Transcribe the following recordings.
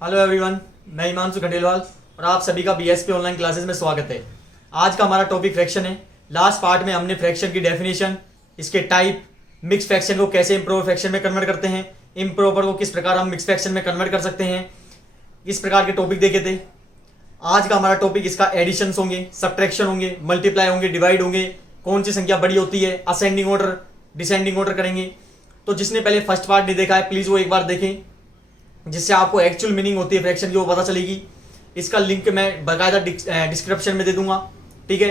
Hello everyone, मैं हिमांशु खंडेलवाल और आप सभी का बीएसपी ऑनलाइन क्लासेस में स्वागत है। आज का हमारा टॉपिक फ्रैक्शन है। लास्ट पार्ट में हमने फ्रैक्शन की डेफिनेशन, इसके टाइप, मिक्स फ्रैक्शन को कैसे इम्प्रोपर फ्रैक्शन में कन्वर्ट करते हैं, इम्प्रोपर को किस प्रकार हम मिक्स फ्रैक्शन में कन्वर्ट कर सकते हैं, इस प्रकार के टॉपिक देखे थे। आज का हमारा टॉपिक इसका एडिशंस होंगे, सब्ट्रैक्शन होंगे, मल्टीप्लाई होंगे, डिवाइड होंगे, कौन सी संख्या बड़ी होती है, असेंडिंग ऑर्डर, डिसेंडिंग ऑर्डर करेंगे। तो जिसने पहले फर्स्ट पार्ट नहीं देखा है प्लीज वो एक बार देखें, जिससे आपको एक्चुअल मीनिंग होती है फ्रैक्शन की वो पता चलेगी। इसका लिंक मैं बाकायदा डिस्क्रिप्शन में दे दूंगा, ठीक है।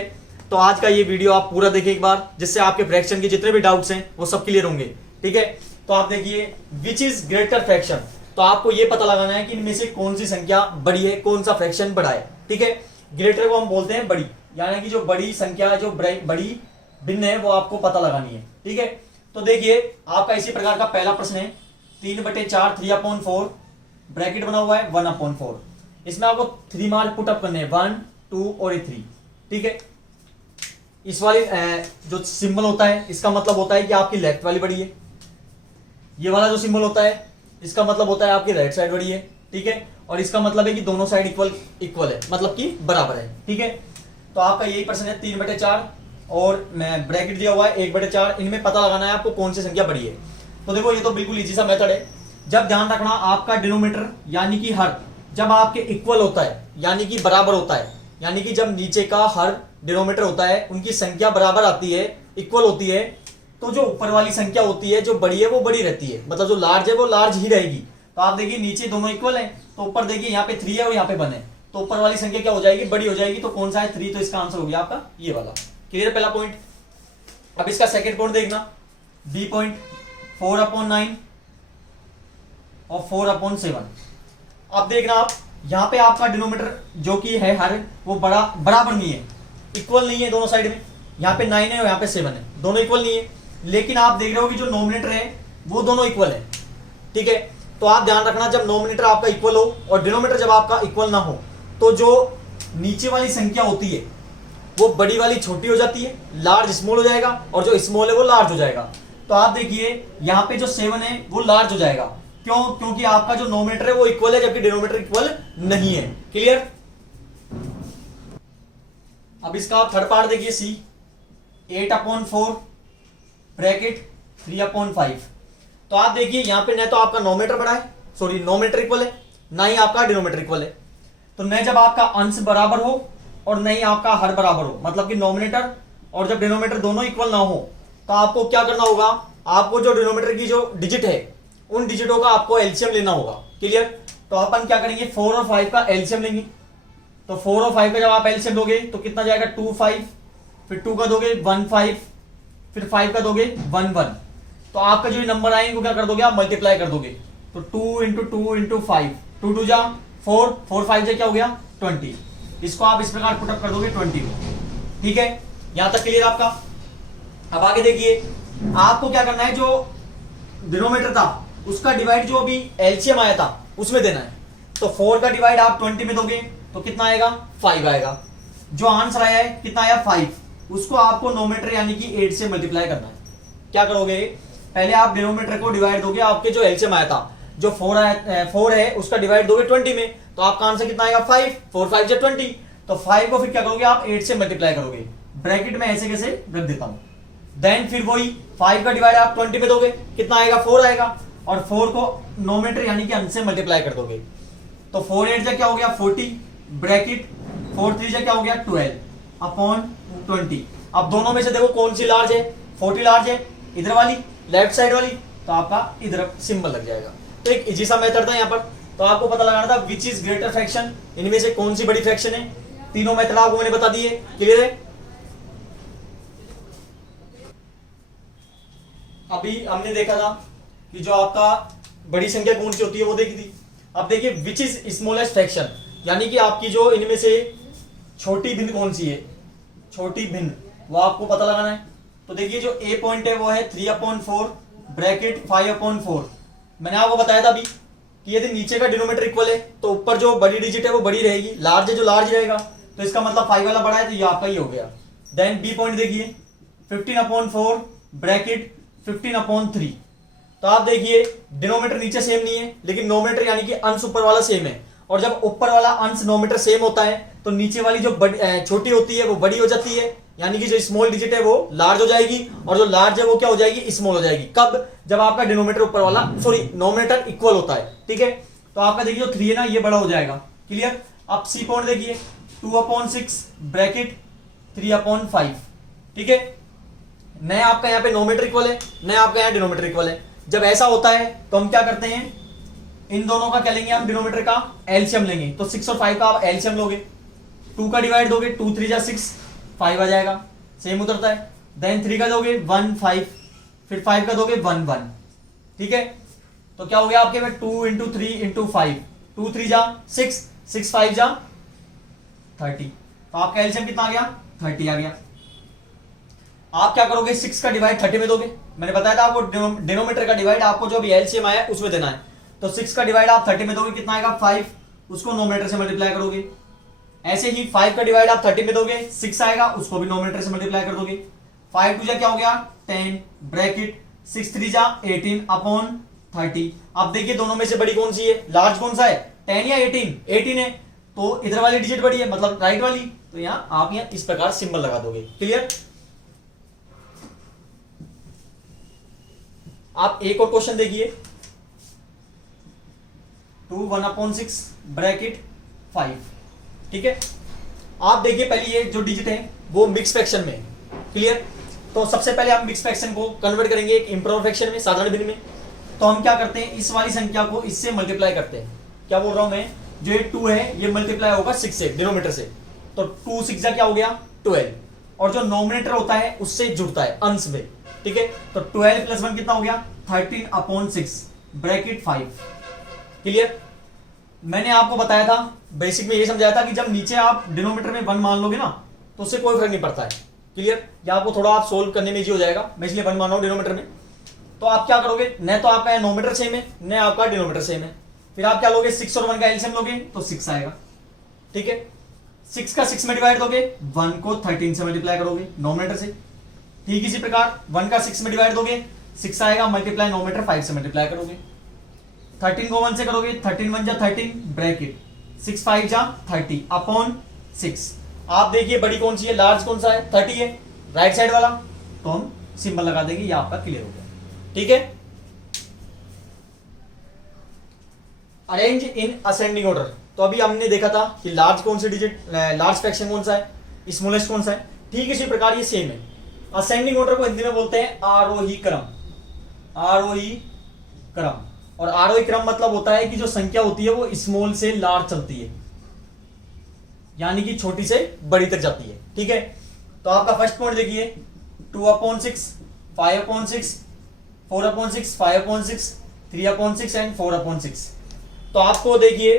तो आज का ये वीडियो आप पूरा देखें एक बार, जिससे आपके फ्रैक्शन के जितने भी डाउट्स हैं वो सब क्लियर होंगे, ठीक है। तो आप देखिए, विच इज ग्रेटर फ्रैक्शन, तो आपको ये पता लगाना है कि इनमें से कौन सी संख्या बड़ी है, कौन सा फ्रैक्शन बड़ा है, ठीक है। ग्रेटर को हम बोलते हैं बड़ी, यानी कि जो बड़ी संख्या, जो बड़ी भिन्न है वो आपको पता लगानी है, ठीक है। तो देखिए, आपका इसी प्रकार का पहला प्रश्न है, 3/4 3/4 ब्रैकेट बना हुआ है 1/4। इसमें आपको 3 मार्क पुट अप करने हैं, 1 2 और 3, ठीक है। इस वाली जो सिंबल होता है इसका मतलब होता है कि आपकी लेफ्ट वाली बड़ी है। ये वाला जो सिंबल होता है इसका मतलब होता है आपकी राइट साइड बड़ी है, ठीक है। और इसका मतलब है कि दोनों साइड इक्वल है, मतलब कि बराबर है, ठीक है। तो आपका यही प्रश्न है, 3/4 और मैं ब्रैकेट दिया हुआ है 1/4। इनमें पता लगाना है आपको कौन सी संख्या बड़ी है। तो देखो, ये तो बिल्कुल इजी सा मेथड है। जब ध्यान रखना, आपका डिनोमिनेटर यानी कि हर जब आपके इक्वल होता है, यानी कि बराबर होता है, यानी कि जब नीचे का हर डिनोमिनेटर होता है उनकी संख्या बराबर आती है, इक्वल होती है, तो जो ऊपर वाली संख्या होती है जो बड़ी है वो बड़ी रहती है, मतलब जो लार्ज है वो लार्ज ही रहेगी। तो आप देखिए, नीचे दोनों इक्वल है, तो ऊपर देखिए यहाँ पे 3 है और यहाँ पे 1 है, तो ऊपर वाली संख्या क्या हो जाएगी, बड़ी हो जाएगी। तो कौन सा है, 3, तो इसका आंसर हो गया आपका ये वाला। क्लियर, पहला पॉइंट। अब इसका सेकेंड पॉइंट देखना, बी पॉइंट, 4/9 और 4/7। अब देखना आप, यहां पे आपका डिनोमिनेटर जो कि है हर, वो बराबर नहीं है, इक्वल नहीं है दोनों साइड में। यहाँ पे 9 है और यहाँ पे 7 है, दोनों इक्वल नहीं है। लेकिन आप देख रहे हो कि जो नोमिनेटर है वो दोनों इक्वल है, ठीक है। तो आप ध्यान रखना, जब नोमिनेटर आपका इक्वल हो और डिनोमिनेटर जब आपका इक्वल ना हो, तो जो नीचे वाली संख्या होती है वो बड़ी वाली छोटी हो जाती है, लार्ज स्मॉल हो जाएगा, और जो स्मॉल है वो लार्ज हो जाएगा। तो आप देखिए, यहाँ पे जो 7 है वो लार्ज हो जाएगा, क्यों? क्योंकि आपका जो नोमिनेटर है वो इक्वल है जबकि डिनोमिनेटर इक्वल नहीं है। क्लियर। अब इसका थर्ड पार्ट देखिए, सी, 8/4 ब्रैकेट 3/5। तो आप देखिए, यहां पे न तो आपका नोमिनेटर बड़ा है, सॉरी नोमिनेटर इक्वल है, ना ही आपका डिनोमिनेटर इक्वल है। तो न जब आपका अंश बराबर हो और नहीं आपका हर बराबर हो, मतलब कि नोमिनेटर और जब डिनोमिनेटर दोनों इक्वल ना हो, तो आपको क्या करना होगा, आपको जो डिनोमिनेटर की जो डिजिट है उन डिजिटों का आपको एलसीएम लेना होगा। क्लियर। तो अपन क्या करेंगे, 4 और 5 का एलसीएम लेंगे। तो 4 और 5 का जब आप एलसीएम दोगे तो कितना जाएगा, 2 5, फिर 2 का दोगे 1 5, फिर 5 का दोगे 1 1। तो आपका जो नंबर आएंगे वो क्या कर दोगे, आप मल्टीप्लाई कर दोगे। तो 2 × 2 × 5, 2 2 जा 4, 4 5 जा क्या हो गया 20। इसको आप इस प्रकार पुटअप कर दोगे 20 को, ठीक है। यहां तक क्लियर आपका। अब आगे देखिए, आपको क्या करना है, जो डिनोमिनेटर था उसका डिवाइड जो अभी एलसीएम आया था उसमें देना है। तो 4 का डिवाइड आप 20 में दोगे तो कितना आएगा, 5 आएगा। जो आंसर आया है कितना आया, 5, उसको आपको नोमिनेटर यानी कि 8 से मल्टीप्लाई करना है। क्या करोगे, पहले आप डिनोमिनेटर को डिवाइड दोगे, आपके जो एलसीएम आया था, जो 4 है उसका डिवाइड दोगे 20 में, तो आपका आंसर कितना आएगा, 5, 4 5 जा 20। तो 5 को फिर क्या करोगे, आप 8 से मल्टीप्लाई करोगे। ब्रैकेट में ऐसे कैसे रख देता हूं। देन फिर वही 5 का डिवाइड आप 20 में दोगे, कितना आएगा, 4 आएगा, और 4 को नोमिनेटर यानी कि अंश से मल्टीप्लाई कर दोगे। तो 4 8 जा क्या हो गया 40, ब्रैकेट 4 3 जा क्या हो गया 12/20। अब दोनों में से देखो कौन सी लार्ज है, 40 लार्ज है, इधर वाली लेफ्ट साइड वाली, तो आपका इधर सिंबल लग जाएगा। तो एक इजी सा मेथड था यहाँ पर। तो आपको पता लगाना था विच इज ग्रेटर फ्रैक्शन, इनमें से कौन सी बड़ी फ्रैक्शन है। तीनों मेथड आपको मैंने बता दिए। क्लियर है। अभी हमने देखा था कि जो आपका बड़ी संख्या कौन सी होती है वो देखी थी। अब देखिए, विच इज स्मॉलेस्ट फ्रैक्शन, यानी कि आपकी जो इनमें से छोटी भिन्न कौन सी है, छोटी भिन्न, वो आपको पता लगाना है। तो देखिए, जो ए पॉइंट है वो है 3/4 ब्रैकेट 5/4। मैंने आपको बताया था अभी कि यदि नीचे का डिनोमिनेटर इक्वल है तो ऊपर जो बड़ी डिजिट है वो बड़ी रहेगी, लार्ज है जो लार्ज रहेगा, तो इसका मतलब 5 वाला बड़ा है, तो ये आपका ही हो गया। देन बी पॉइंट देखिए, 15/4 ब्रैकेट 15/3। तो आप देखिए डिनोमीटर नीचे सेम नहीं है, लेकिन नोमीटर यानी कि अंश ऊपर वाला सेम है। और जब ऊपर वाला अंश नोमीटर सेम होता है तो नीचे वाली जो छोटी होती है वो बड़ी हो जाती है, यानी कि जो स्मॉल डिजिट है वो लार्ज हो जाएगी, और जो लार्ज है वो क्या हो जाएगी, स्मॉल हो जाएगी। कब? जब आपका डिनोमीटर ऊपर वाला नोमीटर इक्वल होता है। ठीक है, तो आपका देखिए जो 3 है ना ये बड़ा हो जाएगा। क्लियर? अब सी पॉइंट देखिए 2/6 ब्रैकेट 3/5। ठीक है, नया आपका यहाँ पे नोमीटर इक्वल है, नया आपका यहाँ डिनोमीटर इक्वल है। जब ऐसा होता है तो हम क्या करते हैं, इन दोनों का क्या लेंगे हम, डिनोमीटर का एलसीएम लेंगे। तो 6 और 5 का आप एलसीएम लोगे, 2 का डिवाइड दोगे, 2 3 जा 6, 5 आ जाएगा, सेम उतरता है। देन 3 का दोगे 1 5, फिर 5 का दोगे 1 1। ठीक है, तो क्या हो गया आपके में 2 इंटू 3 इंटू 5, 2 3 जा 6, 6 5 जा 30। तो आपका एलसीएम कितना आ गया, 30 आ गया। आप क्या करोगे, 6 का डिवाइड 30 में दोगे। मैंने बताया था आपको डिनोमीटर का डिवाइड आपको जो अभी एलसीएम आया है उसमें देना है। तो 6 का डिवाइड आप 30 में दोगे, कितना आएगा 5, उसको नोमीटर से मल्टीप्लाई करोगे। ऐसे ही 5 का डिवाइड आप 30 में दोगे, 6 आएगा, उसको भी नोमीटर से मल्टीप्लाई कर दोगे। 5 2 जा क्या हो गया 10 ब्रैकेट 6 3 जा 18/30। अब देखिए दोनों में से बड़ी कौन सी है, लार्ज कौन सा है, 10 या 18? 18 है, तो इधर वाली डिजिट बड़ी है, मतलब राइट वाली। तो यहाँ आप यहाँ इस प्रकार सिंबल लगा दोगे। क्लियर? आप एक और क्वेश्चन देखिए 2 1/6 ब्रैकेट 5। ठीक है, आप देखिए पहले ये जो डिजिट है वो मिक्स फ्रैक्शन में है। क्लियर? तो सबसे पहले हम मिक्स फ्रैक्शन को कन्वर्ट करेंगे एक इंप्रोवर फ्रैक्शन में, साधारण भिन्न में। तो हम क्या करते हैं, इस वाली संख्या को इससे मल्टीप्लाई करते हैं। क्या बोल रहा हूं मैं, जो ये 2 है ये मल्टीप्लाई होगा 6 से, डिनोमीटर से। तो 2 6 जा क्या हो गया 12, और जो नोमिनेटर होता है उससे जुड़ता है अंश में। ठीक है, तो 12 + 1 कितना हो गया 13/6 ब्रैकेट 5। क्लियर? मैंने आपको बताया था बेसिक में, ये समझाया था कि जब नीचे आप डिनोमीटर में 1 मान लोगे ना तो उससे कोई फर्क नहीं पड़ता है। क्लियर? या आपको थोड़ा आप सोल्व करने में इजी हो जाएगा, मैं इसलिए 1 मान रहा हूं डिनोमीटर में। तो आप क्या करोगे, न तो आपका नोमीटर सेम है न आपका डिनोमीटर सेम है, फिर आप क्या लोगे 6 और 1 का एलसीएम लोगे तो 6 आएगा। ठीक है, 6 का 6 में डिवाइड दोगे, 1 को 13 से मल्टीप्लाई करोगे नोमीटर से। ठीक इसी प्रकार 1 का 6 में डिवाइड दोगे, 6 आएगा, मल्टीप्लाई नोमीटर 5 से मल्टीप्लाई करोगे। 13 को 1 से करोगे, 13 1 जा 13 ब्रैकेट 6 5 जा 30/6। आप देखिए बड़ी कौन सी है, लार्ज कौन सा है, 30 है, राइट साइड वाला। तो हम सिंबल लगा देंगे, ये आपका क्लियर हो गया। ठीक है, अरेंज इन असेंडिंग ऑर्डर। तो अभी हमने देखा था कि लार्ज कौन सी डिजिट, लार्ज फ्रैक्शन कौन सा है, स्मॉलेस्ट कौन सा है। ठीक इसी प्रकार ये सेम है। असेंडिंग ऑर्डर को हिंदी में बोलते हैं आरोही क्रम, आरोही क्रम। और आरोही क्रम मतलब होता है कि जो संख्या होती है वो स्मॉल से लार्ज चलती है, यानी कि छोटी से बड़ी तक जाती है। ठीक है, तो आपका फर्स्ट पॉइंट देखिए 2/6 5/6 4/6 5/6 3/6 एंड 4/6। तो आपको देखिए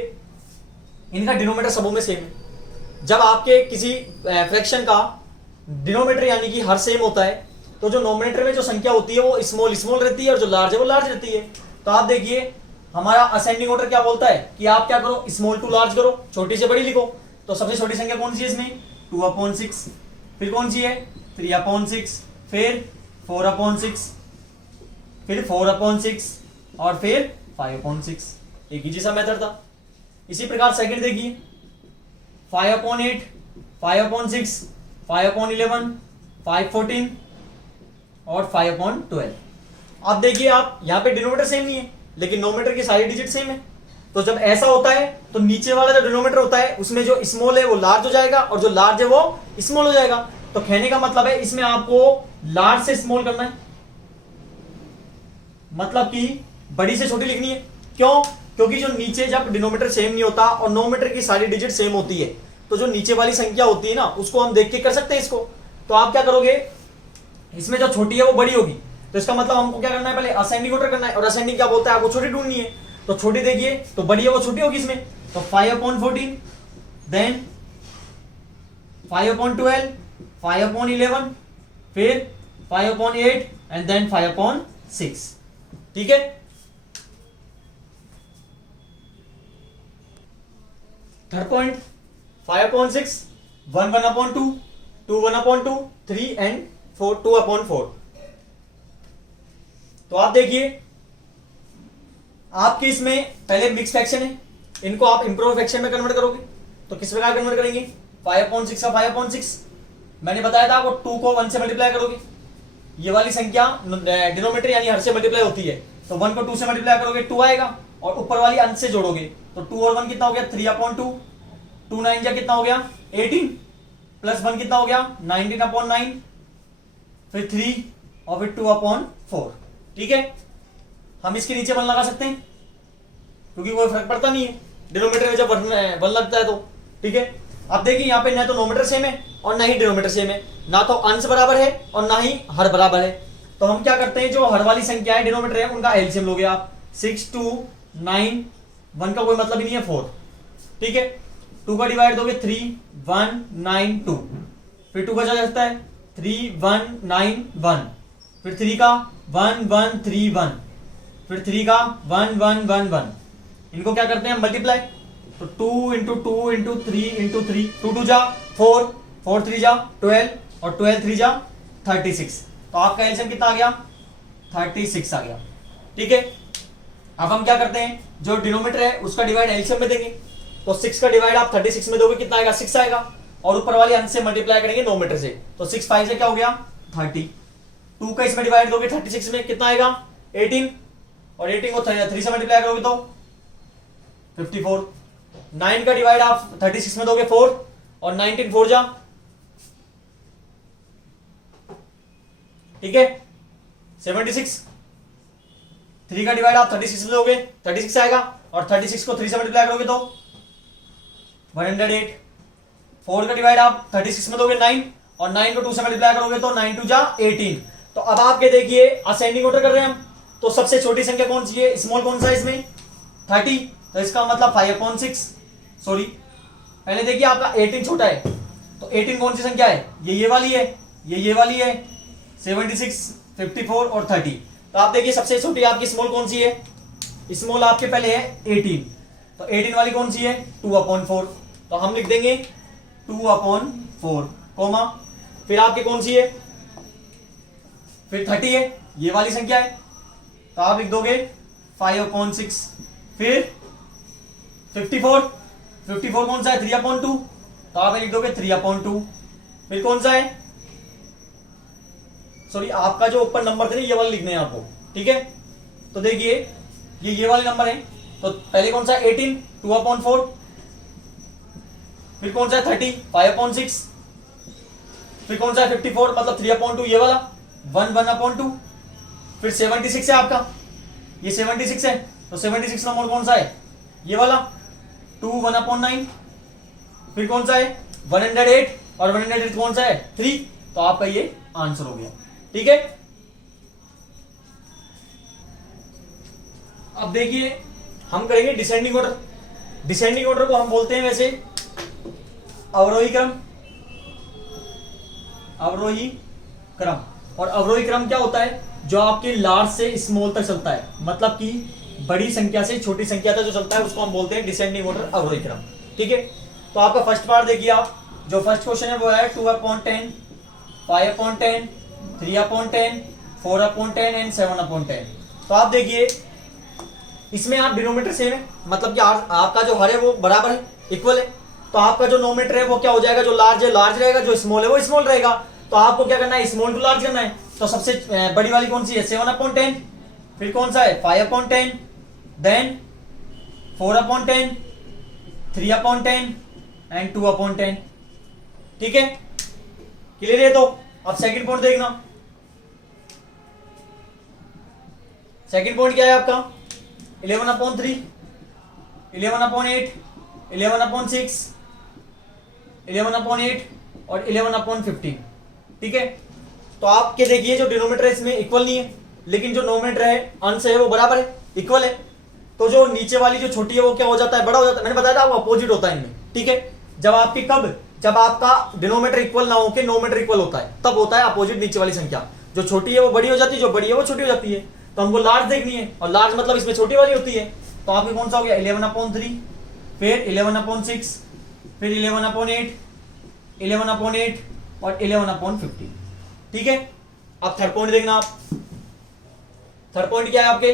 इनका डिनोमीटर सबों में सेम है। जब आपके किसी फ्रैक्शन का डिनोमीटर यानी कि हर सेम होता है तो जो नोमिनेटर में जो संख्या होती है वो स्मॉल स्मॉल रहती है और जो लार्ज है वो लार्ज रहती है। तो आप देखिए हमारा असेंडिंग ऑर्डर क्या बोलता है कि आप क्या करो, स्मॉल टू लार्ज करो, छोटी से बड़ी लिखो। तो सबसे छोटी संख्या कौन सी है इसमें 2/6, फिर कौन सी है 3/6, फिर 4/6, फिर 4/6 और फिर 5/6। एक ही जैसा मेथड था। इसी प्रकार सेकंड देखिए 5/8 5/6 5/11 5/14 और 5/12। अब देखिए आप यहाँ पे डिनोमीटर सेम नहीं है लेकिन नोमीटर की सारी डिजिट सेम है। तो जब ऐसा होता है तो नीचे वाला जो डिनोमीटर होता है उसमें जो स्मॉल है वो लार्ज हो जाएगा और जो लार्ज है वो स्मॉल हो जाएगा। तो कहने का मतलब है इसमें आपको लार्ज से स्मॉल करना है, मतलब कि बड़ी से छोटी लिखनी है। क्यों? क्योंकि जो नीचे जब डिनोमीटर सेम नहीं होता और नोमीटर की सारी डिजिट सेम होती है तो जो नीचे वाली संख्या होती है ना उसको हम देख के कर सकते हैं इसको। तो आप क्या करोगे, इसमें जो छोटी है वो बड़ी होगी, तो इसका मतलब हमको क्या करना है, पहले असेंडिंग ऑर्डर करना है। और असेंडिंग क्या बोलता है, आपको छोटी ढूंढनी है। तो छोटी देखिए तो बड़ी है वो छोटी होगी इसमें, तो 5/14 देन 5/12 5/11 फिर 5/8 एंड देन 5/6। ठीक है, थर्ड पॉइंट 5/6 1 1/2 2 1/2 3 एंड 4 2/4। तो आप देखिए आपके इसमें पहले मिक्स फ्रैक्शन है, इनको आप इंप्रूव फ्रैक्शन में कन्वर्ट करोगे तो किस प्रकार कन्वर्ट करेंगे, 5/6 का 5/6, मैंने बताया था आपको 2 को 1 से मल्टीप्लाई करोगे, ये वाली संख्या डिनोमिनेटर यानी हर से मल्टीप्लाई होती है, तो 1 को 2 से मल्टीप्लाई करोगे 2 आएगा, और ऊपर वाली अंश से जोड़ोगे तो 2 और 1 कितना हो गया 3/2, 2 9 जा कितना हो गया 18, प्लस 1 कितना हो गया 19/9, फिर 3 और फिर 2/4। ठीक है, हम इसके नीचे 1 लगा सकते हैं क्योंकि कोई फर्क पड़ता नहीं है डिनोमिनेटर में जब 1 लगता है तो। ठीक है, अब देखिए यहाँ पे ना तो नोमीटर सेम है और ना ही डिनोमिनेटर सेम है, ना तो अंश बराबर है और ना ही हर बराबर है, तो हम क्या करते हैं जो हर वाली संख्या है डिनोमिनेटर है उनका एलसीएम लोगे आप, 6 2 9, 1 का कोई मतलब ही नहीं है 4। ठीक है, 2 का डिवाइड दोगे 3 1 9 2, फिर 2 का जा सकता है 3 1 9 1, फिर 3 का 1 1 3 1, फिर 3 का 1 1 1 1, इनको क्या करते हैं मल्टीप्लाई, तो 2 इंटू 2 इंटू 3 इंटू 3, 2 2 जा 4, 4 3 जा 12 और 12 3 जा 36, तो आपका एलसीएम कितना आ गया 36 आ गया। ठीक है, अब हम क्या करते हैं जो डिनोमिनेटर है उसका डिवाइड एलसीएम में देंगे, तो 6 का डिवाइड आप 36 में दोगे कितना आएगा 6 आएगा, और ऊपर वाले अंश से मल्टीप्लाई करेंगे नोमीटर से, तो 6 5 से क्या हो गया 30, 2 का इसमें डिवाइड दोगे 36 में कितना आएगा 18, और 18 को 3 से मल्टीप्लाई करोगे तो 54, 9 का डिवाइड आप 36 में दोगे 4, और 19 4 जा, ठीक है 76, 3 का डिवाइड आप 36 में दोगे 36 आएगा, और 36 को 3 से मल्टीप्लाई करोगे तो 108, 4 का डिवाइड आप 36 में दोगे 9, और 9 को 2 से मल्टीप्लाई करोगे तो 9 2 जा 18। तो अब आपके देखिए असेंडिंग ऑर्डर कर रहे हैं हम, तो सबसे छोटी संख्या कौन सी है, स्मॉल कौन सा है इसमें 30, तो इसका मतलब 5/6, सॉरी पहले देखिए आपका 18 छोटा है, तो 18 कौन सी संख्या है, ये वाली है, ये वाली है 76 54 और 30, तो आप देखिए सबसे छोटी आपकी स्मॉल कौन सी है, स्मॉल आपके पहले है 18, तो 18 वाली कौन सी है 2/4, तो हम लिख देंगे 2/4 कोमा, फिर आपकी कौन सी है, फिर 30 है ये वाली संख्या है, तो आप लिख दोगे 5/6, फिर 54 कौन सा है 3/2, तो आप लिख दोगे 3/2, फिर कौन सा है, सॉरी आपका जो ऊपर नंबर थे ना ये वाले लिखने हैं आपको। ठीक है, तो देखिए ये वाले नंबर है, तो पहले कौन सा 18 2/4, फिर कौन सा 30 5/6, फिर कौन सा 54 मतलब 3/2 ये वाला 1/2, फिर 76 है आपका, ये 76 है, तो 76 नंबर कौन सा है ये वाला 2 1/9, फिर कौन सा है 108, और 108 कौन सा है 3, तो आपका ये आंसर हो गया। ठीक है, अब देखिए हम करेंगे डिसेंडिंग ऑर्डर, डिसेंडिंग ऑर्डर को हम बोलते हैं वैसे अवरोही क्रम, अवरोही क्रम, और अवरोही क्रम क्या होता है जो आपके लार्ज से स्मॉल तक चलता है, मतलब कि बड़ी संख्या से छोटी संख्या तक जो चलता है उसको हम बोलते हैं डिसेंडिंग ऑर्डर अवरोही क्रम। ठीक है, तो आपका फर्स्ट पार्ट देखिए, आप जो फर्स्ट क्वेश्चन है वो है 2/10 5/10 3/10 4/10 एंड 7/10, तो आप देखिए इसमें आप डिनोमिनेटर सेम है, मतलब कि आपका जो हर है वो बराबर है इक्वल है, तो आपका जो नोमीटर है वो क्या हो जाएगा, जो लार्ज है लार्ज रहेगा, जो स्मॉल है वो स्मॉल रहेगा, तो आपको क्या करना है स्मॉल टू लार्ज करना है, तो सबसे बड़ी वाली कौन सी है 7/10, फिर कौन सा है 5/10, देन 4/10 3/10 एंड 2/10। ठीक है, क्लियर है, तो अब सेकंड पॉइंट देखना, सेकंड पॉइंट क्या है आपका 11/3 11/8 11/6 11/8 और 11/15। ठीक है, तो आपके देखिए जो डिनोमिनेटर है इसमें इक्वल नहीं है, लेकिन जो नोमीटर है अंश है वो बराबर है इक्वल है, तो जो नीचे वाली जो छोटी है वो क्या हो जाता है बड़ा हो जाता है, मैंने बताया था वो अपोजिट होता है इनमें। ठीक है, जब आपकी कब जब आपका डिनोमीटर इक्वल ना हो के नोमीटर इक्वल होता है तब होता है अपोजिट नीचे वाली संख्या, जो छोटी है वो बड़ी हो जाती है, जो बड़ी है वो छोटी हो जाती है, तो हमको लार्ज देखनी है, और लार्ज मतलब इसमें छोटी वाली होती है, तो आपके कौन सा हो गया 11/3, फिर 11/6, फिर 11/8 11/8 और 11/15। ठीक है, अब थर्ड पॉइंट देखना आप, थर्ड पॉइंट क्या है आपके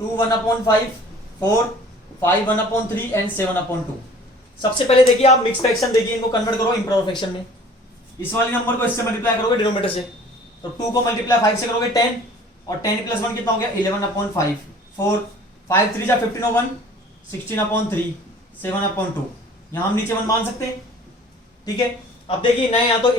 2 1/5, 4 5 1/3 एंड 7/2। सबसे पहले देखिए आप मिक्स फ्रैक्शन देखिए, इनको कन्वर्ट करो इम्प्रोपर फ्रैक्शन में। इस वाले नंबर को इससे मल्टीप्लाई करोगे डिनोमिनेटर से, तो 2 को मल्टीप्लाई 5 से करोगे 10, और 10 + 1 कितना हो गया 11/5, 4 5 3 जा 15 1 16/3 7/2। यहां हम नीचे 1 मान सकते हैं, ठीक है। अब देखिए नए यहाँ तो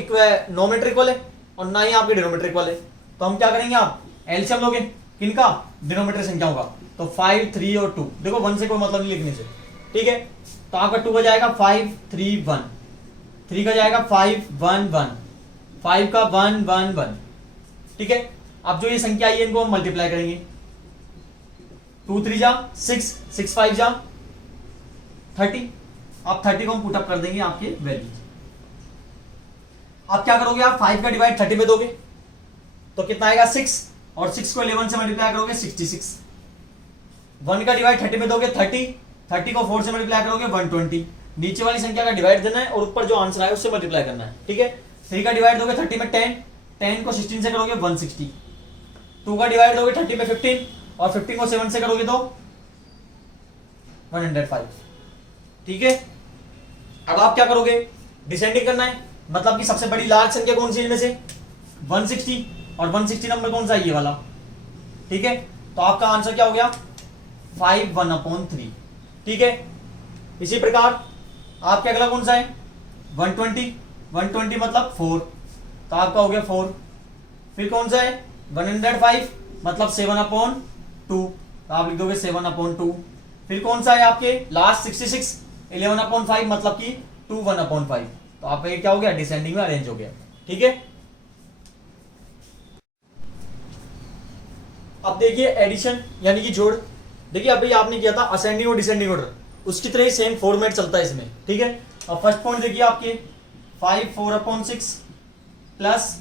नोमीटर इक्वल है और ना ही आपके डिनोमीटर इक्वल है, तो हम क्या करेंगे, आप एलसीएम लोगे किनका, डिनोमीटर संख्याओं का। तो 5 3 और 2, देखो 1 से कोई मतलब नहीं लिखने से, ठीक है। तो आपका 2 का जाएगा 5 3 1, 3 का जाएगा 5 1 1, 5 का 1 1 1, ठीक है। अब जो ये संख्या आई है इनको हम मल्टीप्लाई करेंगे, 2 3 जा 6, 6 5 जा 30। आप 30 को हम पुटअप कर देंगे आपके वैल्यू। आप क्या करोगे, आप 5 का डिवाइड 30 में दोगे तो कितना आएगा 6, और 6 को 11 से मल्टीप्लाई करोगे 66। 1 का डिवाइड 30 में दोगे 30, 30 को 4 से मल्टीप्लाई करोगे 120। नीचे वाली संख्या का डिवाइड देना है और ऊपर जो आंसर आए उससे मल्टीप्लाई करना है, ठीक है। 3 का डिवाइड दोगे 30 में 10, 10 को 16 से करोगे 160। 2 का डिवाइड दोगे 30 में 15, और 15 को 7 से करोगे तो 105, ठीक है। अब आप क्या करोगे, डिसेंडिंग करना है, मतलब कि सबसे बड़ी लार्ज संख्या कौन सी इनमें से 160, और 160 नंबर कौन सा है ये वाला, ठीक है। तो आपका आंसर क्या हो गया 5 1/3, ठीक है। इसी प्रकार आपके अगला कौन सा है 120, 120 मतलब 4, तो आपका हो गया 4। फिर कौन सा है 105 मतलब 7/2, तो आप लिख दोगे 7/2। फिर कौन सा है आपके लास्ट 66, 11/5 मतलब कि 2 1/5, तो आपका ये क्या हो गया डिसेंडिंग में अरेंज हो गया, ठीक है। अब देखिए एडिशन यानी कि जोड़, देखिए अभी आपने किया था असेंडिंग और डिसेंडिंग ऑर्डर, उसकी तरह ही सेम फॉर्मेट चलता है इसमें, ठीक है। अब फर्स्ट पॉइंट देखिए आपके 5 4/6 प्लस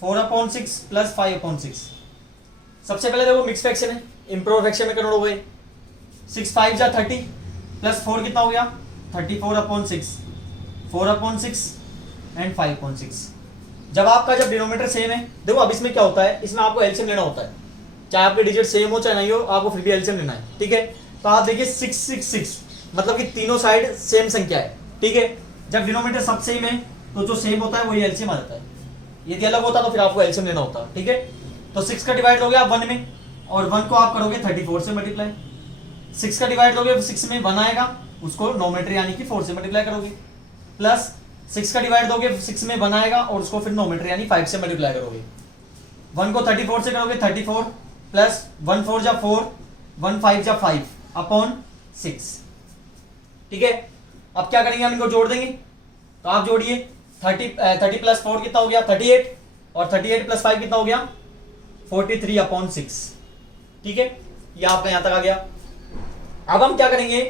4/6 प्लस 5/6। सबसे पहले देखो मिक्स फ्रैक्शन है, इम्प्रोवर फ्रैक्शन में कन्वर्ट हो गए। 6 5 जा 30 प्लस 4 कितना हो गया 34/6, 4/6 एंड 5/6। जब डिनोमिनेटर सेम है, देखो अब इसमें क्या होता है, इसमें आपको एलसीएम लेना होता है, चाहे आपके डिजिट सेम हो चाहे नहीं हो, आपको फिर भी एलसीएम लेना है, ठीक है। तो आप देखिए 6 6 6 मतलब कि तीनों साइड सेम संख्या है, ठीक है। जब डिनोमिनेटर सब सेम है तो जो सेम होता है वही एलसीएम आ जाता है, यदि अलग होता तो फिर आपको एलसीएम लेना होता, ठीक है। तो 6 का डिवाइड दोगे आप 1 में, और 1 को आप करोगे 34 से मल्टीप्लाई। 6 का डिवाइड दोगे 6 में 1 आएगा, उसको नोमीटर यानी कि 4 से मल्टीप्लाई करोगे, प्लस 6 का डिवाइड दोगे 6 में 1 आएगा और उसको फिर नोमीटर यानी 5 से मल्टीप्लाई करोगे। 1 को 34 से करोगे 34 प्लस 1 4 जा 4, 1 5 जा 5/6, ठीक है। अब क्या करेंगे हम इनको जोड़ देंगे, तो आप जोड़िए 30 प्लस 4 कितना हो गया 38, और 38 प्लस 5 कितना हो गया 43/6, ठीक है। यह आपका यहां तक आ गया। अब हम क्या करेंगे,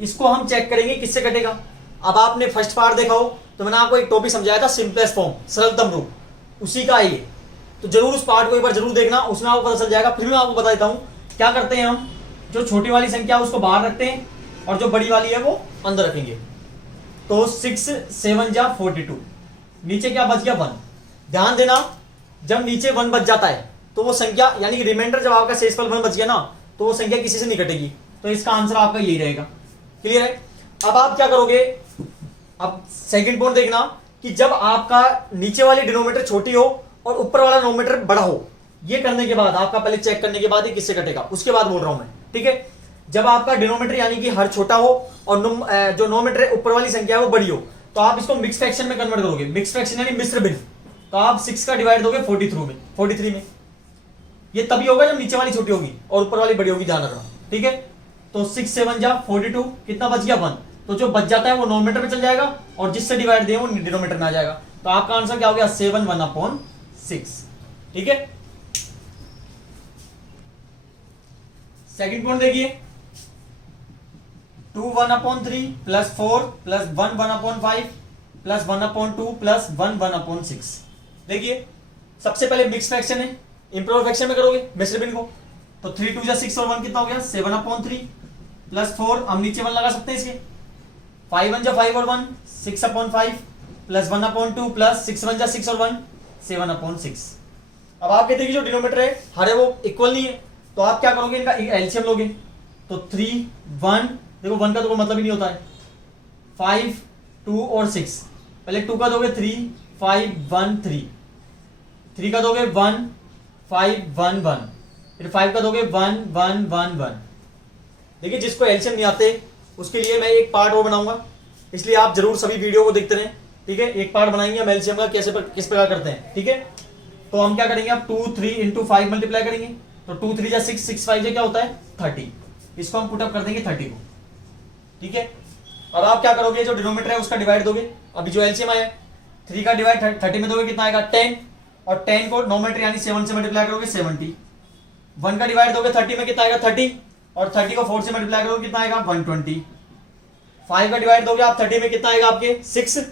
इसको हम चेक करेंगे किससे कटेगा। अब आपने फर्स्ट पार्ट देखा हो तो मैंने आपको एक टॉपिक समझाया था सिंपलेस्ट फॉर्म, सरलतम रूप, उसी का ये, तो जरूर उस पार्ट को एक बार जरूर देखना, उसमें आपको पता चल जाएगा। फिर मैं आपको बता देता हूं क्या करते हैं हम, जो छोटी वाली संख्या उसको बाहर रखते हैं और जो बड़ी वाली है वो अंदर रखेंगे। तो 6 7 जा 42, नीचे क्या बच गया 1। ध्यान देना जब नीचे 1 बच जाता है तो वो संख्या यानी कि रिमाइंडर जब आपका शेषफल 1 बच गया ना तो वो संख्या किसी से नहीं कटेगी, तो इसका आंसर आपका यही रहेगा। क्लियर है। अब आप क्या करोगे, अब सेकंड पॉइंट देखना कि जब आपका नीचे वाली डिनोमिनेटर छोटी हो और ऊपर वाला डिनोमिनेटर बड़ा हो, ये करने के बाद आपका पहले चेक करने के बाद ही किससे कटेगा उसके बाद बोल रहा हूं मैं, ठीक है। जब आपका डिनोमिनेटर यानी कि हर छोटा हो और जो नोमिनेटर ऊपर वाली संख्या है वो बड़ी हो, तो आप इसको मिक्स फ्रैक्शन में कन्वर्ट करोगे। मिक्स फ्रैक्शन यानी मिश्र भिन्न, तो आप 6 का डिवाइड दोगे 43 में। ये तभी होगा जब नीचे वाली छोटी होगी और ऊपर वाली बड़ी होगी, ध्यान रखना, ठीक है। तो 6 7 जा 42, कितना बच गया 1, तो जो बच जाता है वो नोमिनेटर में चल जाएगा और जिससे डिवाइड दिया वो डिनोमिनेटर में आ जाएगा। तो आपका आंसर क्या हो गया 7 1/6, ठीक है। सेकंड पॉइंट देखिए 2 1/3 प्लस 4 प्लस 1 1/5 प्लस 1/2 प्लस 1 1/6। देखिए सबसे पहले मिक्स फ्रैक्शन है, इंप्रोवर फ्रैक्शन में करोगे मिश्र भिन्न को, तो 3 2 जा 6 और 1 कितना हो गया 7/3 प्लस 4, हम नीचे 1 लगा सकते हैं इसके, 5 1 जा 5 और 1 6/5 प्लस 1/2 प्लस 6 1 जा 6 और 1 7/6। अब आप कहते हैं कि जो डिनोमिनेटर है हर है वो इक्वल नहीं है, तो आप क्या करोगे, इनका एलसीएम लोगे। तो 3 1, देखो 1 का तो कोई मतलब ही नहीं होता है, 5 2 और 6, पहले 2 का दोगे 3 5 1 3, 3 का दोगे 1 5 1 1, फिर 5 का दोगे 1 1 1 1। देखिए जिसको एलसीएम नहीं आते उसके लिए मैं एक पार्ट वो बनाऊंगा, इसलिए आप जरूर सभी वीडियो को देखते रहें, ठीक है। एक पार्ट बनाएंगे हम एलसीएम का किस प्रकार करते हैं, ठीक है। तो हम क्या करेंगे, अब 2 3 इंटू 5 मल्टीप्लाई करेंगे, तो 2 3 जा 6 6 5 क्या होता है 30, इसको हम पुटअप कर देंगे 30 को, ठीक है। अब आप क्या करोगे, जो डिनोमिनेटर है उसका डिवाइड दोगे, अभी जो एलसीएम आया 3 का डिवाइड 30 में दोगे कितना आएगा 10, और 10 को नोमिनेटर यानी 7 से मल्टीप्लाई करोगे 70। 1 का डिवाइड दोगे 30 में कितना आएगा 30, और 30 को 4 से मल्टीप्लाई करोगे कितना आएगा 120। 5 का डिवाइड दोगे आप 30 में कितना आएगा आपके 6,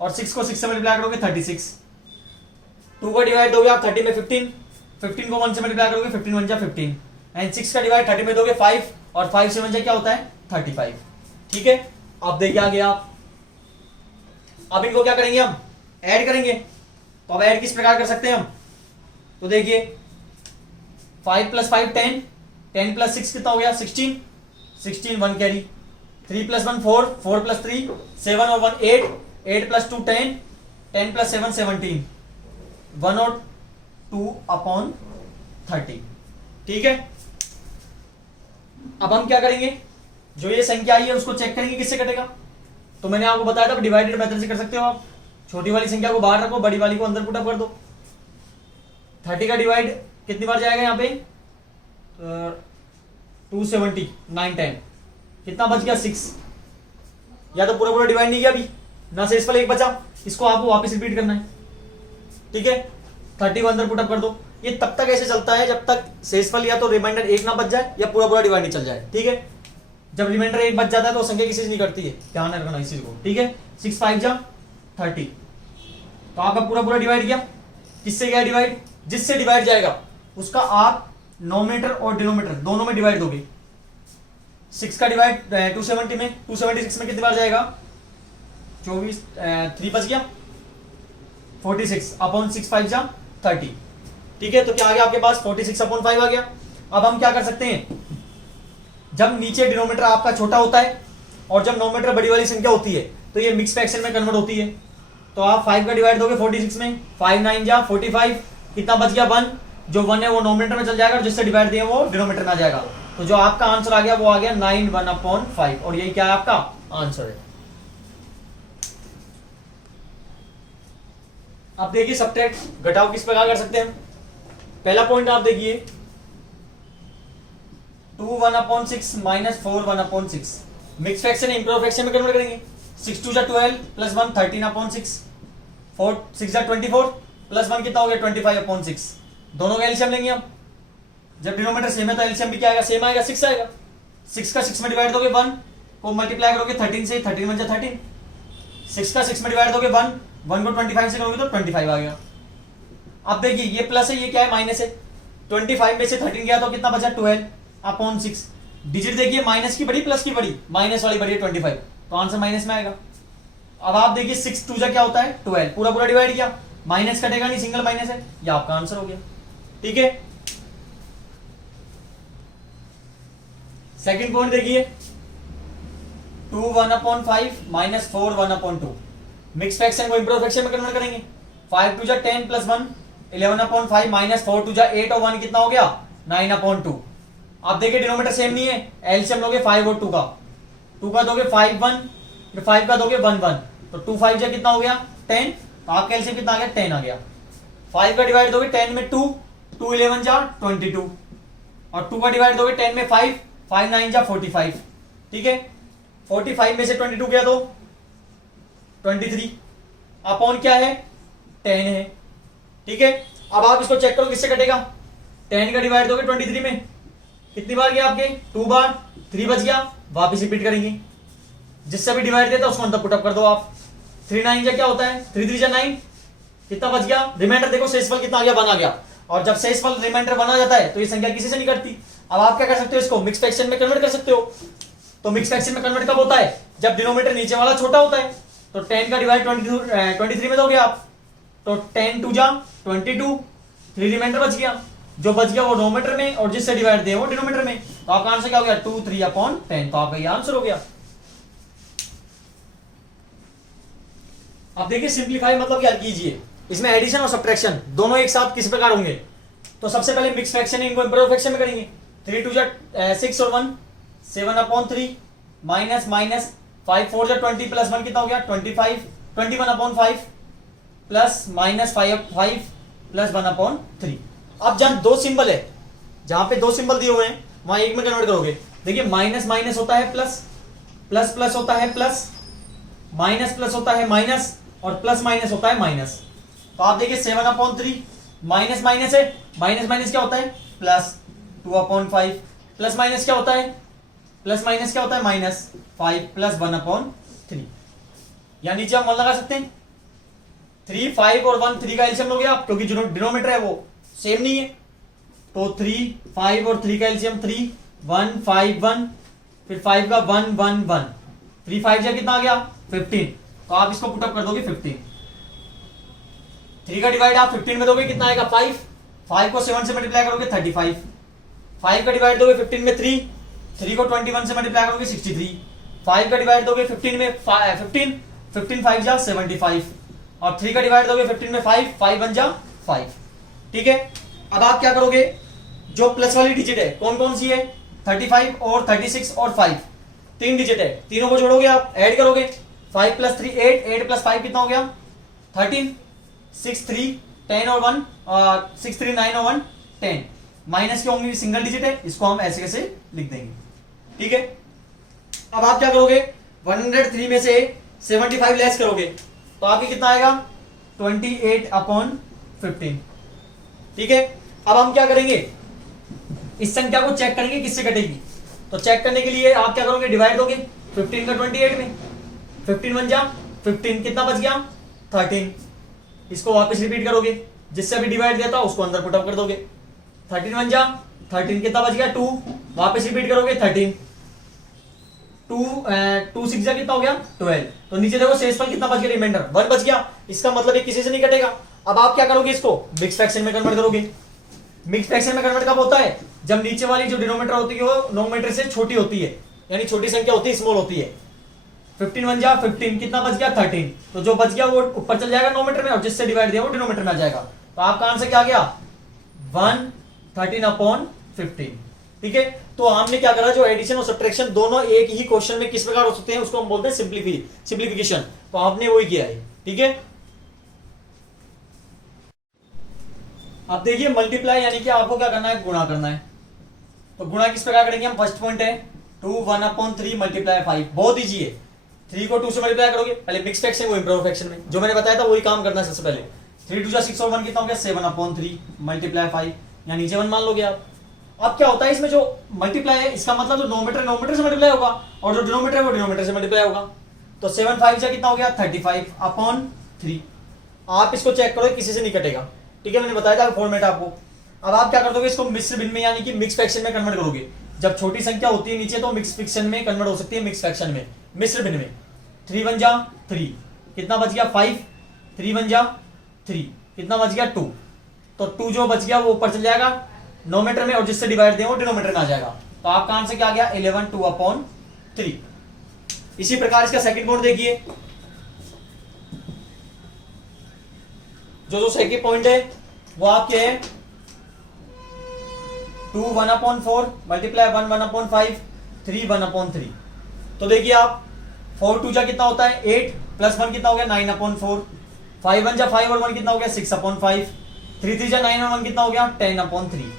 और 6 को 6 से मल्टीप्लाई करोगे 36। 2 का डिवाइड दोगे आप 30 में 15, 15 को 1 से मल्टीप्लाई करोगे 15 1 जा 15, एंड 6 का डिवाइड 30 में दोगे 5, और 5 से 1 जा क्या होता है 35, ठीक है। अब देखिए आगे आप, अब इनको क्या करेंगे, हम ऐड करेंगे। तो अब ऐड किस प्रकार कर सकते हैं हम, तो देखिए 5 + 5 10, 10 + 6 कितना हो गया 16, 16 1 कैरी, 3 + 1 4, 4 + 3 7 और 1 8, 8 + 2 10, 10 + 7 17, 1 और 2/30, ठीक है। अब हम क्या करेंगे, जो ये संख्या आई है उसको चेक करेंगे किससे कटेगा। तो मैंने आपको बताया था डिवाइडेड मेथड से कर सकते हो आप, छोटी वाली संख्या को बाहर रखो, बड़ी वाली को अंदर पुटअप कर दो। 30 का डिवाइड कितनी बार जाएगा यहाँ पे 270 9 10, कितना बच गया 6, या तो पूरा पूरा डिवाइड नहीं किया अभी ना, शेषफल 1 बचा, इसको आपको वापस रिपीट करना है, ठीक है। 30 को अंदर पुटअप कर दो। ये तब तक ऐसे चलता है जब तक शेषफल या तो रिमाइंडर 1 ना बच जाए या पूरा पूरा डिवाइड नहीं चल जाए, ठीक है। जब रिमाइंडर 1 बच जाता है तो संख्या किसी से नहीं करती है, ध्यान रखना इस चीज को, ठीक है। 6 5 जा 30, तो आपका पूरा पूरा डिवाइड किया, किससे गया डिवाइड, जिससे डिवाइड जाएगा उसका आप नोमिनेटर और डिनोमिनेटर दोनों में डिवाइड दोगे। 6 का डिवाइड 270 में, 276 में कितनी बार जाएगा 24, 3 बच गया 46/6 5 जा 30, ठीक है। तो क्या आ गया आपके पास 46/5 आ गया। अब हम क्या कर सकते हैं, जब नीचे डिनोमिनेटर आपका छोटा होता है और जब नोमिनेटर बड़ी वाली संख्या होती है तो ये मिक्स फ्रैक्शन में कन्वर्ट होती है। तो आप 5 का डिवाइड दोगे 46 में, 5 9 जा 45, कितना बच गया 1, जो 1 है वो नोमिनेटर में चल जाएगा और जिससे डिवाइड दिया वो डिनोमिनेटर में आ जाएगा। तो जो आपका आंसर आ गया वो आ गया 9 1/5, और यही क्या है आपका आंसर है। अब देखिए सब्ट्रैक्ट घटाव किस प्रकार कर सकते हैं। पहला पॉइंट आप देखिए 2 1/6 - 4 1/6, मिक्स फ्रैक्शन इंप्रोव फ्रैक्शन में कन्वर्ट करेंगे। 6 2 जा 12 + 1 13/6, 4 6 जा 24 + 1 कितना हो गया 25/6। दोनों का एलसीएम लेंगे हम, जब डिनोमिनेटर सेम है तो एलसीएम भी क्या आएगा सेम आएगा 6 आएगा। 6 का 6 में डिवाइड दोगे 1 को मल्टीप्लाई करोगे 13 से, 13 1 जा 13, 6 का 6 में डिवाइड दोगे 1 को 25 से करोगे तो 25 आ गया। अब देखिए ये प्लस है ये क्या है माइनस है, 25 में से 13 गया तो कितना बचा 12/6। डिजिट देखिए माइनस की बड़ी प्लस की बड़ी, माइनस वाली बड़ी है 25, तो आंसर माइनस में आएगा। अब आप देखिए 6 2 जा क्या होता है 12, पूरा पूरा डिवाइड किया, माइनस कटेगा नहीं, सिंगल माइनस है, ये आपका आंसर हो गया, ठीक है। सेकंड पॉइंट देखिए 2 1/5 - 4 1/2, मिक्स फ्रैक्शन को इंप्रोव फ्रैक्शन में कन्वर्ट करेंगे। 5 2 जा 10 + 1 11/5 - 4 2 जा 8 और 1 कितना हो गया 9/2। आप देखिए डिनोमिनेटर सेम नहीं है, एलसीएम लोगे 5 और 2 का, 2 का दोगे 5 1, फिर 5 का दोगे 1 1, तो 2 5 जा कितना हो गया 10, तो आपका एलसीएम कितना आ गया 10 आ गया। 5 का डिवाइड दोगे 10 में 2, 2 11 जा 22, और 2 का डिवाइड दोगे 10 में 5, 5 9 जा 45, ठीक है। 45 में से 22 गया तो 23 अपॉन क्या है 10 है, ठीक है। अब आप इसको चेक करो किससे कटेगा, 10 का डिवाइड दोगे 23 में, कितनी बार गया आपके 2 बार, 3 बच गया, वापिस रिपीट करेंगे, जिससे भी डिवाइड देता उसको अंदर पुटअप कर दो आप। 3 9 जा क्या होता है 3 3 जा 9, कितना बच गया, रिमाइंडर देखो शेषफल कितना आ गया 1 आ गया, और जब शेषफल रिमाइंडर 1 आ जाता है तो ये संख्या किसी से नहीं करती। अब आप क्या कर सकते हो, इसको मिक्स फ्रैक्शन में कन्वर्ट कर सकते हो। तो मिक्स फ्रैक्शन में कन्वर्ट कब होता है, जब डिनोमिनेटर नीचे वाला छोटा होता है। तो 10 का डिवाइड 23 में दोगे आप, तो 10 2 जा 22, 3 रिमाइंडर बच गया, जो बच गया वो नोमीटर में और जिससे डिवाइड दिया वो डिनोमीटर में, तो आपका आंसर क्या हो गया 2 3/10, तो आपका ये आंसर हो गया। अब देखिए सिंप्लीफाई मतलब क्या कीजिए, इसमें एडिशन और सब्ट्रैक्शन दोनों एक साथ किस प्रकार होंगे, तो सबसे पहले मिक्स फ्रैक्शन इनको इंप्रोव फ्रैक्शन में करेंगे। 3 2 6 और 1 7/3 माइनस माइनस 5 4 20 प्लस 1 कितना हो गया 25 21/5 प्लस माइनस 5 प्लस 1/3। अब जहां दो सिंबल है, जहां पे दो सिंबल दिए हुए हैं वहां एक में कन्वर्ट करोगे। देखिए माइनस माइनस होता है प्लस, प्लस प्लस होता है प्लस, माइनस प्लस होता है माइनस, और प्लस माइनस होता है माइनस। तो आप देखिए 7/3 माइनस माइनस है, माइनस माइनस क्या होता है प्लस 2/5, प्लस माइनस क्या होता है, प्लस माइनस क्या होता है माइनस 5 प्लस 1/3। या नीचे हम 1 लगा सकते हैं। 3 5 और 1 3 का एलसीएम लोगे आप, क्योंकि जो डिनोमीटर है वो सेम नहीं है, तो 3 5 और 3 का एलसीएम 3 1 5 1, फिर 5 का 1 1 1, 3 5 जा कितना आ गया 15, तो आप इसको पुटअप कर दोगे 15। 3 का डिवाइड आप 15 में दोगे कितना आएगा 5, 5 को 7 से मल्टीप्लाई करोगे 35, 5 का डिवाइड दोगे 15 में 3 को 21 से मल्टीप्लाई करोगे 63, 5 का डिवाइड दोगे 15 में 15 5 जा 75, और 3 का डिवाइड दोगे 15 में 5 1 जा 5। ठीक है, अब आप क्या करोगे, जो प्लस वाली डिजिट है कौन कौन सी है 35 और 36 और 5, 3 डिजिट है, तीनों को जोड़ोगे आप, ऐड करोगे 5 + 3 8, 8 + 5 कितना हो गया 13, 6 3 10 और 1 6 3 9 और 1 10, माइनस की होंगी सिंगल डिजिट है, इसको हम ऐसे कैसे लिख देंगे। ठीक है, अब आप क्या करोगे 103 में से 75 लेस करोगे, तो आपके कितना आएगा 28/15। ठीक है, अब हम क्या करेंगे, इस संख्या को चेक करेंगे किससे कटेगी। तो चेक करने के लिए आप क्या करोगे, डिवाइड दोगे 15 का 28 में, 15 1 जा 15, कितना बच गया 13, इसको वापस रिपीट करोगे, जिससे अभी डिवाइड दिया था उसको अंदर पुटअप कर दोगे। 13 1 जा 13, कितना बच गया 2, वापस रिपीट करोगे 13, 2 6 जा कितना हो गया 12, तो नीचे देखो शेषफल कितना बच गया, रिमाइंडर 1 बच गया, इसका मतलब ये किसी से नहीं कटेगा। अब आप क्या करोगे, इसको मिक्स फ्रैक्शन में कन्वर्ट करोगे। मिक्स फ्रैक्शन में कन्वर्ट कब होता है, जब नीचे वाली जो डिनोमीटर होती है वो नोमीटर से छोटी होती है, यानी छोटी संख्या होती है, स्मॉल होती है। 15 1 जा 15, कितना बच गया 13, तो जो बच गया वो ऊपर चल जाएगा नोमीटर में, और जिससे डिवाइड दिया वो डिनोमीटर में आ जाएगा, तो आपका आंसर क्या आ गया 113/15। ठीक है, तो हमने क्या करा, जो एडिशन और सब्ट्रैक्शन दोनों एक ही क्वेश्चन में किस प्रकार हो सकते हैं उसको हम बोलते हैं सिंप्लीफिकेशन, तो आपने वही किया है। ठीक है, अब देखिए मल्टीप्लाई यानी कि आपको क्या करना है, गुणा करना है। तो गुणा किस प्रकार करेंगे हम, फर्स्ट पॉइंट है 2 1/3 मल्टीप्लाई 5, बहुत ईजी है। 3 को 2 से मल्टीप्लाई करोगे, पहले मिक्स फ्रैक्शन वो इंप्रोव फ्रैक्शन में जो मैंने बताया था वही काम करना है सबसे पहले। 3 2 6 और 1 कितना हो गया 7/3 मल्टीप्लाई 5, यहाँ नीचे 1 मान लोगे आप। अब क्या होता है, इसमें जो मल्टीप्लाई है इसका मतलब जो नोमीटर से मल्टीप्लाई होगा, और जो डिनोमीटर है वो डिनोमीटर से मल्टीप्लाई होगा, तो 7 5 जा कितना हो गया 35/3। आप इसको चेक करो किसी से नहीं कटेगा। ठीक है, मैंने बताया था फॉर्मेट आपको। अब आप क्या कर दोगे, इसको मिश्र भिन्न में यानी कि मिक्स फ्रैक्शन में कन्वर्ट करोगे। जब छोटी संख्या होती है नीचे तो मिक्स फ्रैक्शन में कन्वर्ट हो सकती है, मिक्स फ्रैक्शन में, मिश्र भिन्न में। 3 1 जा 3, कितना बच गया 5, 3 1 जा 3, कितना बच गया 2, तो 2 जो बच गया वो ऊपर चल जाएगा नोमीटर में, और जिससे डिवाइड दें वो डिनोमीटर में आ जाएगा, तो आपका आंसर क्या आ गया 11 2/3। इसी प्रकार इसका सेकंड पॉइंट देखिए, जो सेकंड पॉइंट है वो आपके है 2 1/4 मल्टीप्लाई 1 1/5 3 1/3। तो देखिए आप 4 2 जा कितना होता है 8, प्लस 1 कितना हो गया 9/4, 5 1 जा 5 और 1 कितना हो गया 6/5, 3 3 जा 9 और 1 कितना हो गया 10/3।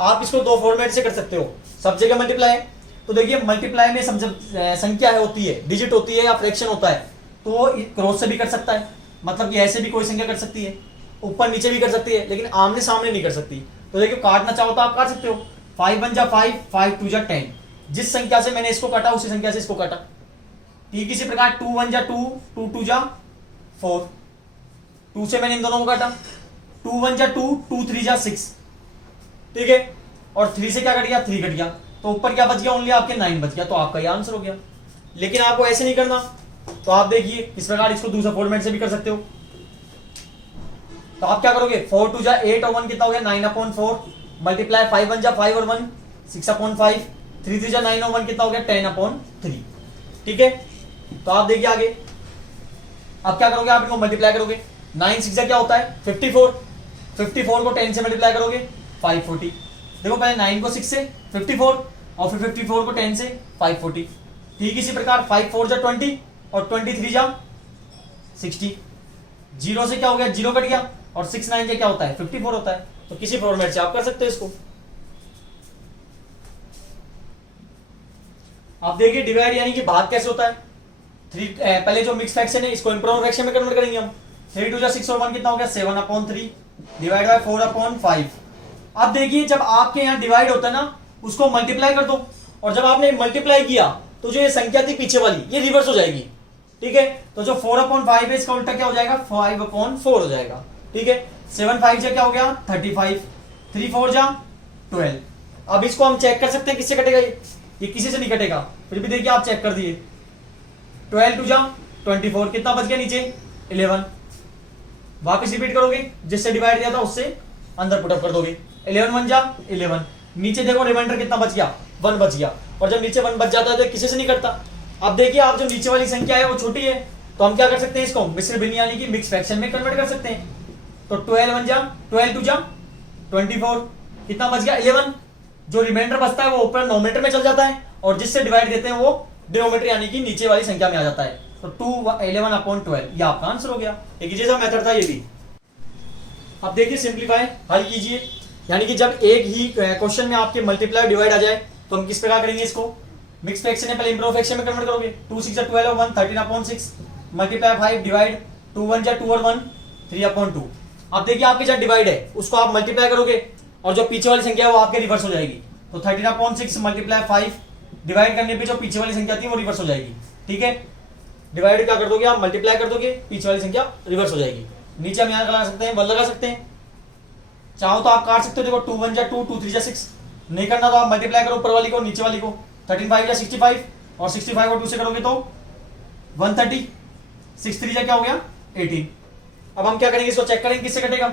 आप इसको दो फॉर्मेट से कर सकते हो, सब जगह मल्टीप्लाई। तो देखिए मल्टीप्लाई में संख्या होती है, डिजिट होती है या फ्रैक्शन होता है, तो क्रॉस से भी कर सकता है, मतलब कि ऐसे भी कोई संख्या कर सकती है, ऊपर नीचे भी कर सकती है, लेकिन आमने सामने नहीं कर सकती। तो देखिए काटना चाहो तो आप काट सकते हो, 5 1 जा 5, 5 2 जा 10, जिस संख्या से मैंने इसको काटा उसी संख्या से इसको काटा। ठीक इसी प्रकार 2 1 जा 2, 2 2 जा 4, 2 से मैंने इन दोनों को काटा, 2 1 जा 2, 2 3 जा 6। ठीक है, और 3 से क्या कट गया 3 कट गया, तो ऊपर क्या बच गया ओनली आपके 9 बच गया, तो आपका ये आंसर हो गया। लेकिन आपको ऐसे नहीं करना, तो आप देखिए इस प्रकार इसको दूसरा फॉर्मेट से भी कर सकते हो। तो आप क्या करोगे 4 2 जा 8 और 1 कितना हो गया 9/4, मल्टीप्लाई 5 1 जा 5 और 1 6/5, 3 3 जा 9 और 1 कितना हो गया 10/3। ठीक है, तो आप देखिए आगे अब क्या करोगे, आप इनको मल्टीप्लाई करोगे। 9 6 जा क्या होता है 54, 54 को 10 से मल्टीप्लाई करोगे 540। देखो पहले 9 को 6 से 54 और फिर 54 को 10 से 540। ठीक इसी प्रकार 5 4 जा 20 और 23 जा 60। 0 से क्या हो गया 0 कट गया और 6 9 से क्या होता है 54 होता है। तो किसी फॉर्मेट से आप कर सकते हो इसको। आप देखिए डिवाइड यानी कि भाग कैसे होता है। पहले जो मिक्स फ्रैक्शन है इसको इंप्रोव फ्रैक्शन में कन्वर्ट करेंगे हम। 3 2 जा 6 और 1 कितना हो गया 7/3 डिवाइड बाय 4/5। अब देखिए जब आपके यहाँ डिवाइड होता है ना उसको मल्टीप्लाई कर दो, और जब आपने मल्टीप्लाई किया तो जो ये संख्या थी पीछे वाली ये रिवर्स हो जाएगी। ठीक है, तो जो 4/5 है इसका उल्टा क्या हो जाएगा 5/4 हो जाएगा। ठीक है, 7 5 जा क्या हो गया 35, 3 4 जा 12। अब इसको हम चेक कर सकते हैं किससे कटेगा, ये किसी से नहीं कटेगा। फिर भी देखिए आप चेक कर दिए 12 2 जा 24 कितना बच गया नीचे 11। वापस रिपीट करोगे, जिससे डिवाइड दिया था उससे अंदर पुटअप कर दोगे। 11 1 जा 11, नीचे देखो रिमाइंडर कितना बच गया 1 बच गया। और जब नीचे 1 बच जाता है तो किसी से नहीं कटता। अब देखिए आप जो नीचे वाली संख्या है वो छोटी है तो हम क्या कर सकते हैं इसको मिश्र भिन्न यानी कि मिक्स फ्रैक्शन में कन्वर्ट कर सकते हैं। तो 12 1 जा 12 2 जा 24 कितना बच गया 11। जो रिमाइंडर बचता है वो ऊपर नोमिनेटर में चल जाता है और जिससे डिवाइड देते हैं वो डिनोमिनेटर यानी कि नीचे वाली संख्या में आ जाता है। तो 11/12 ये आपका आंसर हो गया। एक जैसा मेथड था ये भी। अब देखिए सिंपलीफाई हल कीजिए, यानी कि जब एक ही क्वेश्चन में आपके मल्टीप्लाई डिवाइड आ जाए तो हम किस प्रकार करेंगे इसको। मिक्स फ्रैक्शन है पहले इंप्रोव फ्रैक्शन में कन्वर्ट करोगे। 2 6 जा 12 और 1 13/6 मल्टीप्लाई 5 डिवाइड 2 1 जा 2 और 1 3/2। अब देखिए आपके जब डिवाइड है उसको आप मल्टीप्लाई करोगे और जो पीछे वाली संख्या है वो आपके रिवर्स हो जाएगी। तो 13/6 मल्टीप्लाई 5 डिवाइड करने पे जो पीछे वाली संख्या थी वो रिवर्स हो जाएगी। ठीक है, डिवाइड क्या कर दोगे आप मल्टीप्लाई कर दोगे, पीछे वाली संख्या रिवर्स हो जाएगी। नीचे हम यहाँ लगा सकते हैं 1 लगा सकते हैं, चाहो तो आप काट सकते हो। देखो 2 1 जा 2 2 3 जा 6, नहीं करना तो आप मल्टीप्लाई करो ऊपर वाली को नीचे वाली को। 13 5 जा 65 और 65 को 2 से करोगे तो 130, 6 3 जा क्या हो गया 18। अब हम क्या करेंगे इसको चेक करेंगे किससे कटेगा।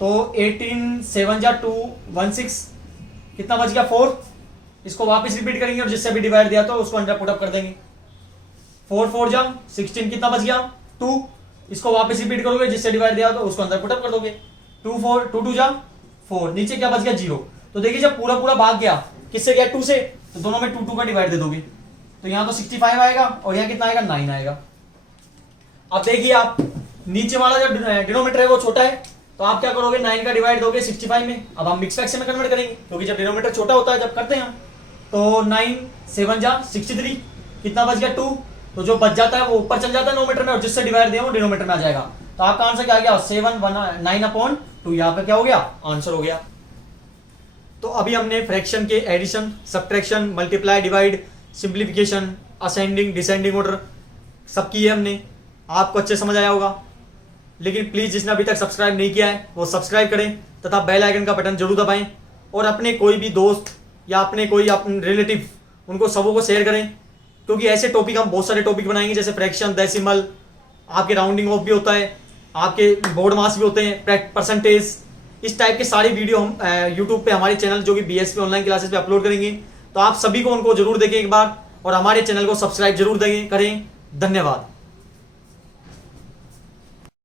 तो 18 7 जा 2 16 कितना बच गया 4। इसको वापस रिपीट करेंगे और जिससे भी डिवाइड दिया तो उसको अंडर पुट अप कर देंगे। 4 4 जा 16 कितना बच गया 2। इसको वापस रिपीट करोगे, जिससे डिवाइड दिया तो उसको अंदर पुट अप कर दोगे। 2 4 2 2 जा 4, नीचे क्या बच गया 0। तो देखिए जब पूरा पूरा भाग गया किससे गया 2 से, तो दोनों में 2 2 का डिवाइड दे दोगे। तो यहाँ तो 65 आएगा और यहाँ कितना आएगा 9 आएगा। अब देखिए आप नीचे वाला जो डिनोमिनेटर है वो छोटा है तो आप क्या करोगे 9 का डिवाइड दोगे 65 में। अब हम मिक्स फ्रैक्शन में कन्वर्ट करेंगे क्योंकि जब डिनोमिनेटर छोटा होता है जब करते हैं हम। तो 9 7 जा 63 कितना बच गया 2। तो जो बच जाता है वो ऊपर चल जाता है नोमीटर में और जिससे डिवाइड दिया वो डिनोमीटर में आ जाएगा। तो आपका आंसर क्या आ गया 9/2। यहाँ पे क्या हो गया आंसर हो गया। तो अभी हमने फ्रैक्शन के addition subtraction multiply divide simplification ascending descending order सब किए हमने। आपको अच्छे समझ आया होगा, लेकिन प्लीज जिसने अभी तक सब्सक्राइब नहीं किया है वो सब्सक्राइब करें तथा बेल आइकन का बटन जरूर दबाएं और अपने कोई भी दोस्त या अपने कोई अपने रिलेटिव उनको सबों को शेयर करें, क्योंकि ऐसे टॉपिक हम बहुत सारे टॉपिक बनाएंगे जैसे फ्रैक्शन डेसिमल, आपके राउंडिंग ऑफ भी होता है, आपके बोर्ड मास भी होते हैं, परसेंटेज, इस टाइप के सारी वीडियो हम यूट्यूब पे हमारे चैनल जो कि बीएसपी ऑनलाइन क्लासेस पे अपलोड करेंगे। तो आप सभी को उनको जरूर देखें एक बार और हमारे चैनल को सब्सक्राइब जरूर करें। धन्यवाद।